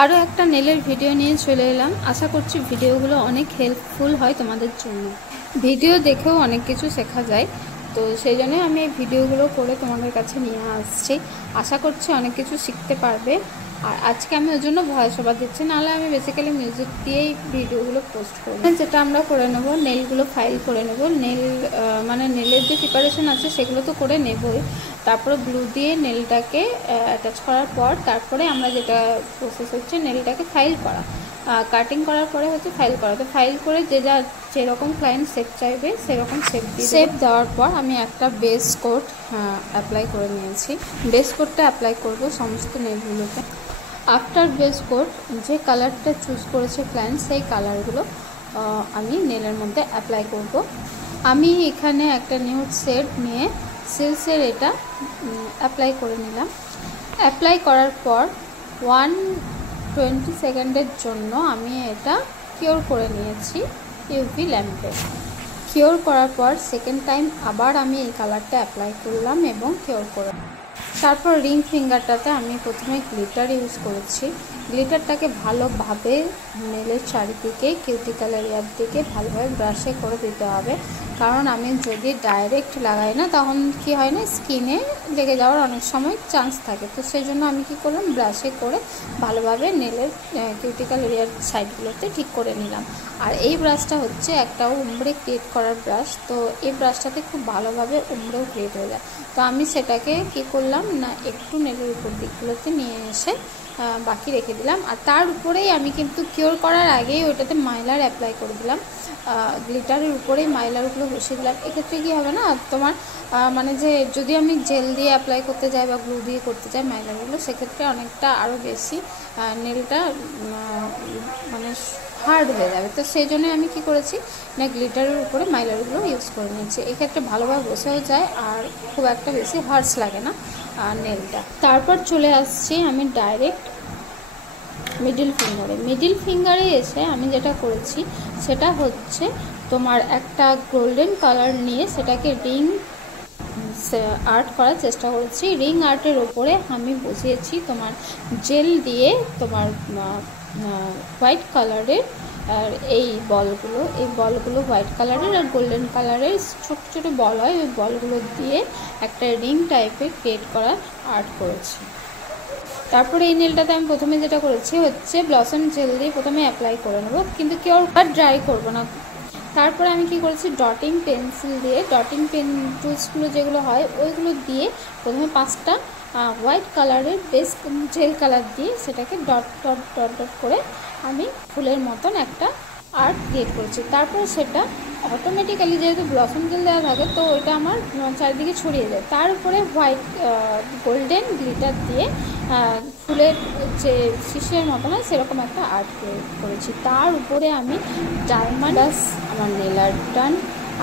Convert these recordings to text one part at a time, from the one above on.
আরও একটা নেলের ভিডিও নিয়ে চলে এলাম। আশা করছি ভিডিওগুলো অনেক হেল্পফুল হয় তোমাদের জন্য। ভিডিও দেখেও অনেক কিছু শেখা যায়, তো সেই জন্য আমি এই ভিডিওগুলো করে তোমাদের কাছে নিয়ে আসছি। আশা করছি অনেক কিছু শিখতে পারবে। আর আজকে আমি ওই জন্য ভয়েস ওভার দিচ্ছি, নাহলে আমি বেসিক্যালি মিউজিক দিয়েই ভিডিওগুলো পোস্ট করব। যেটা আমরা করে নেব, নেলগুলো ফাইল করে নেব। নেল মানে নেলের যে প্রিপারেশন আছে সেগুলো তো করে নেবই, তারপরে গ্লু দিয়ে নেলটাকে অ্যাটাচ করার পর তারপরে আমরা যেটা প্রসেস হচ্ছে নেলটাকে ফাইল করা, কাটিং করার পরে হচ্ছে ফাইল করা। তো ফাইল করে যেরকম ক্লায়েন্ট শেপ চাইবে সেরকম শেপ দেওয়ার পর আমি একটা বেস কোট অ্যাপ্লাই করে নিয়েছি। বেস কোটটা অ্যাপ্লাই করব সমস্ত নেলগুলোতে। আফটার বেস কোট যে কালারটা চুজ করেছে ক্লায়েন্ট সেই কালারগুলো আমি নেলের মধ্যে অ্যাপ্লাই করব। আমি এখানে একটা নিউড শেড নিয়ে সিলসের এটা অ্যাপ্লাই করে নিলাম। অ্যাপ্লাই করার পর 120 সেকেন্ডের জন্য আমি এটা কিওর করে নিয়েছি ইউভি ল্যাম্পে। কিওর করার পর সেকেন্ড টাইম আবার আমি এই কালারটা অ্যাপ্লাই করলাম এবং কিওর করে। তারপর রিং ফিঙ্গারটাতে আমি প্রথমে গ্লিটার ইউজ করেছি। গ্লিটারটাকে ভালোভাবে নেলের চারিদিকে কিউটিক্যাল এরিয়ার দিকে ভালোভাবে ব্রাশে করে দিতে হবে, কারণ আমি যদি ডাইরেক্ট লাগাই না তখন কি হয় না, স্কিনে লেগে যাওয়ার অনেক সময় চান্স থাকে। তো সেই জন্য আমি কি করলাম, ব্রাশে করে ভালোভাবে নেলের কিউটিক্যাল এরিয়ার সাইডগুলোতে ঠিক করে নিলাম। আর এই ব্রাশটা হচ্ছে একটা উমড়ে ক্রিয়েট করার ব্রাশ, তো এই ব্রাশটাতে খুব ভালোভাবে উমড়েও ক্রিয়েট হয়ে যায়। তো আমি সেটাকে কি করলাম না, একটু নেলের উপর দিকগুলোতে নিয়ে এসে বাকি রেখে দিলাম। আর তার উপরেই আমি কিন্তু কিওর করার আগেই ওইটাতে মাইলার অ্যাপ্লাই করে দিলাম। গ্লিটারের উপরেই মাইলারগুলো বসিয়ে দিলাম। এক্ষেত্রে কী হবে না, তোমার মানে যে যদি আমি জেল দিয়ে অ্যাপ্লাই করতে যাই বা গ্লু দিয়ে করতে যাই মাইলারগুলো, সেক্ষেত্রে অনেকটা আরও বেশি নেলটা মানে হার্ড হয়ে যাবে। তো সেই জন্যই আমি কি করেছি না, গ্লিটারের উপরে মাইলারগুলো ইউজ করে নিয়েছি। এক্ষেত্রে ভালোভাবে বসেও যায় আর খুব একটা বেশি হার্ডস লাগে না নেলটা। তারপর চলে আসছি আমি ডাইরেক্ট মিডিল ফিঙ্গারে এসে আমি যেটা করেছি সেটা হচ্ছে তোমার একটা গোল্ডেন কালার নিয়ে সেটাকে রিং আর্ট করার চেষ্টা করেছি। রিং আর্টের ওপরে আমি বসিয়েছি তোমার জেল দিয়ে তোমার হোয়াইট কালারের, আর এই বলগুলো হোয়াইট কালারের আর গোল্ডেন কালারের ছোট ছোট বল হয়, ওই বলগুলো দিয়ে একটা রিং টাইপের ক্রিয়েট করার আর্ট করেছি। তারপরে এই নেলটাতে আমি প্রথমে যেটা করেছি হচ্ছে ব্লসম জেল দিয়ে প্রথমে অ্যাপ্লাই করে নেব, কিন্তু কেউ আর ড্রাই করব না। তারপরে আমি কি করেছি, ডটিং পেন্সিল দিয়ে ডটিং পেন টুলসগুলো যেগুলো হয় ওইগুলো দিয়ে প্রথমে 5টা হোয়াইট কালারের বেস জেল কালার দিয়ে সেটাকে ডট ডট ডট ডট করে আমি ফুলের মতন একটা আর্ট ক্রিয়েট করেছি। তারপর সেটা অটোমেটিক্যালি যেহেতু ব্লসম জেল দেওয়া থাকে তো ওইটা আমার চারিদিকে ছড়িয়ে যায়। তার উপরে হোয়াইট গোল্ডেন গ্লিটার দিয়ে ফুলের যে শিশের মতো হয় সেরকম একটা আর্ট ক্রিয়েট করেছি। তার উপরে আমি ডায়মন্ড আমার নেল আর্ট ডান।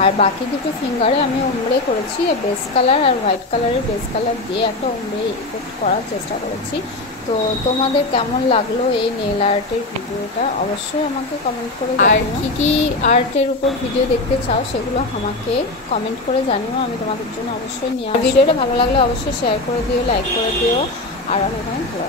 আর বাকি দুটো ফিঙ্গারে আমি উমড়ে করেছি বেস কালার আর হোয়াইট কালারের বেস কালার দিয়ে একটা উমড়ে ইফেক্ট করার চেষ্টা করেছি। তো তোমাদের কেমন লাগলো এই নেল আর্টের ভিডিওটা অবশ্যই আমাকে কমেন্ট করে জানিও। আর কী আর্টের উপর ভিডিও দেখতে চাও সেগুলো আমাকে কমেন্ট করে জানিও, আমি তোমাদের জন্য অবশ্যই নিয়ে আসবো। ভিডিওটা ভালো লাগলে অবশ্যই শেয়ার করে দিও, লাইক করে দিও, আর অনেক অনেক ভালো।